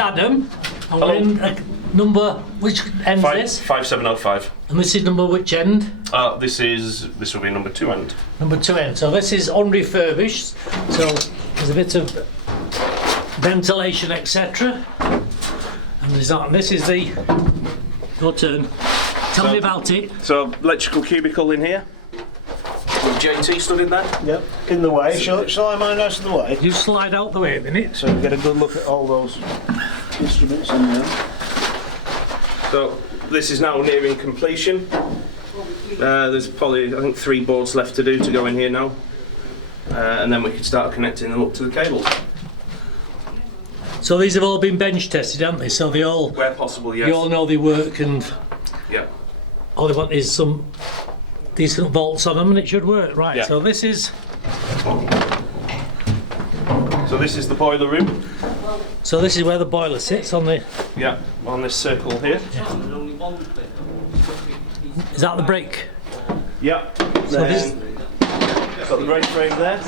Adam. And we're in number, which end is this? 5705. And this is number which end? This will be number 2 end. Number 2 end. So this is unrefurbished. So there's a bit of ventilation, etc. And there's that. And this is the. Your turn. Tell me about it. So electrical cubicle in here. With JT stood in there. Yep. In the way. Shall I mind out of the way? You slide out the way a minute. So we get a good look at all those instruments in there. So this is now nearing completion. There's probably, I think, 3 boards left to do to go in here now. And then we can start connecting them up to the cables. So these have all been bench tested, haven't they? So they all, where possible, yes. You all know they work, and yeah. All they want is some decent volts on them, and it should work, right? Yeah. So this is. So this is the boiler room. So this is where the boiler sits on the. Yeah, on this circle here. Yeah. Is that the brake? Yeah. So this. Got the brake frame there.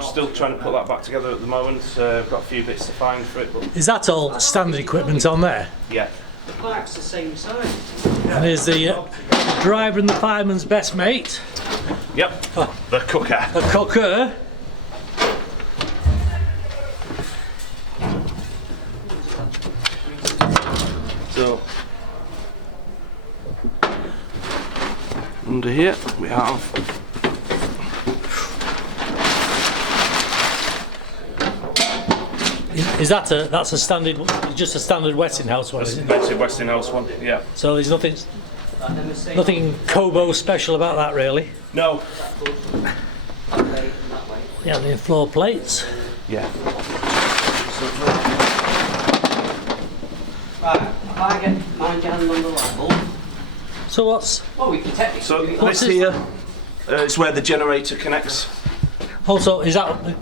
Still trying to put that back together at the moment. I've got a few bits to find for it. But is that all standard equipment on there? Yeah. The pipe's the same size. And here's the driver and the fireman's best mate. Yep. Oh. The cooker. The cooker. So under here we have. Is that that's a standard, just a standard Westinghouse one, isn't it? That's a Westinghouse one, yeah. So there's nothing Kobo special about that, really. No. Yeah, the floor plates. Yeah. Right, if I get mine down on the level. So what's? Well, we can technically. So this here is where the generator connects. Also, is that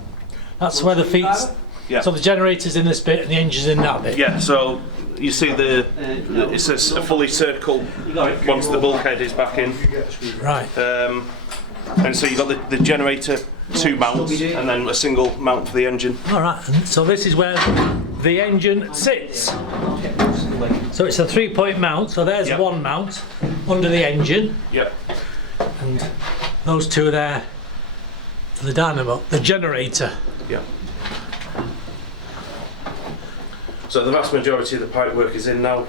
that's where the feet's. Yeah. So the generator's in this bit and the engine's in that bit? Yeah, so you see it's a fully circle once the bulkhead is back in. Right. And so you've got the generator, 2 mounts, and then a single mount for the engine. Alright, and so this is where the engine sits. So it's a 3-point mount, so there's one mount under the engine. Yep. And those 2 are there for the dynamo, the generator. Yeah. So the vast majority of the pipe work is in now.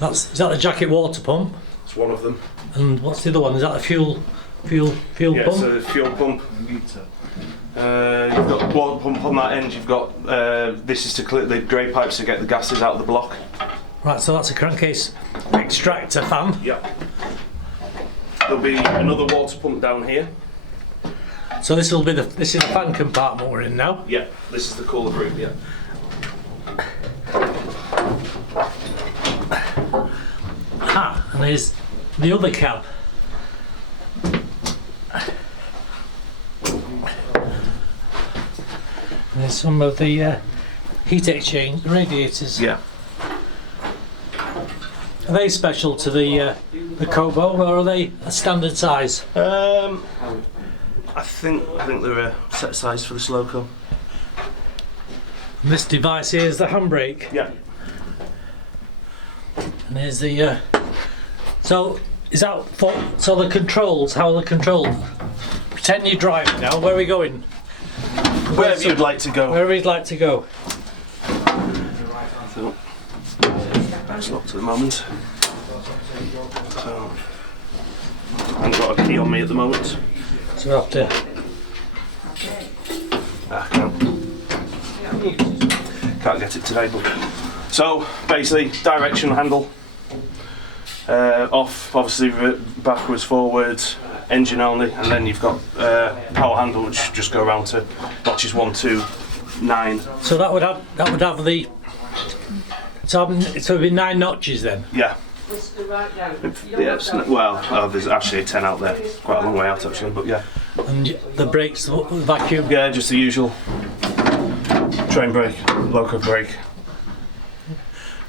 Is that the jacket water pump? It's one of them. And what's the other one? Is that the fuel pump? Yeah, so the fuel pump. You've got water pump on that end. You've got this is to clear the grey pipes to get the gases out of the block. Right, so that's a crankcase extractor fan. Yeah. There'll be another water pump down here. So this is the fan compartment we're in now. Yeah, this is the cooler room. Yeah. And there's the other cab. And there's some of the heat exchange radiators. Yeah. Are they special to the Kobo, or are they a standard size? I think they're a set size for this Loco. And this device here is the handbrake. Yeah. And here's the. So is that so the controls? How are they controlled? Pretend you're driving now. Where are we going? Wherever you'd like to go. Wherever you'd like to go. So, that's locked at the moment. So, I haven't got a key on me at the moment. So we have to. Can't get it today, but so basically direction handle off, obviously backwards, forwards, engine only, and then you've got power handle which just go around to notches 1, 2, 9. So that would have the. So it'd be 9 notches then. Yeah. Yes. Well, there's actually a 10 out there. Quite a long way out actually, but yeah. And the brakes, the vacuum. Yeah, just the usual train brake, loco brake.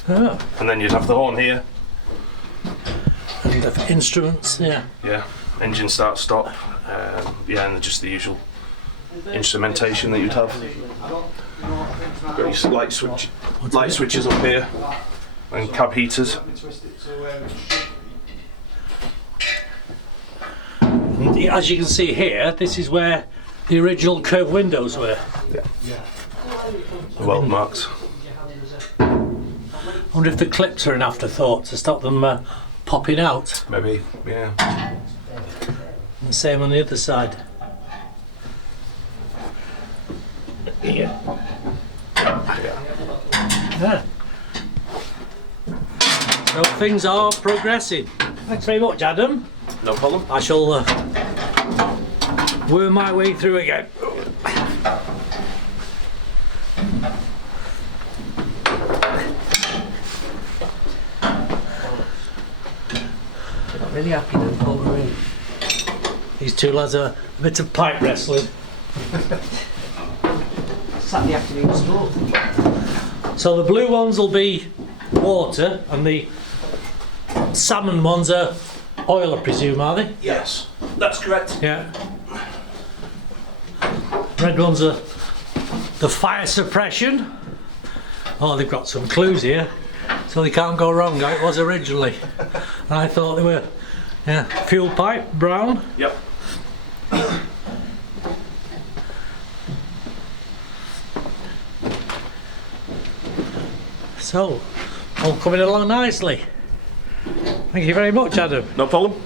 Oh. And then you'd have the horn here. And the instruments, yeah. Yeah, engine start, stop. Yeah, and just the usual instrumentation that you'd have. Got your light switches up here, and cab heaters. As you can see here, this is where the original curved windows were. The weld marks. I wonder if the clips are an afterthought to stop them popping out. Maybe, yeah. And the same on the other side. Yeah. So things are progressing. Thanks very much, Adam. No problem. I shall worm my way through again. They're not really happy then, Paul, really. These two lads are a bit of pipe wrestling. Saturday afternoon sport. So the blue ones will be water and the salmon ones are oil, I presume, are they? Yes, that's correct. Yeah. Red ones are the fire suppression. Oh, they've got some clues here, so they can't go wrong how it was originally. And I thought they were, fuel pipe, brown. Yep. So, all coming along nicely. Thank you very much, Adam. No problem.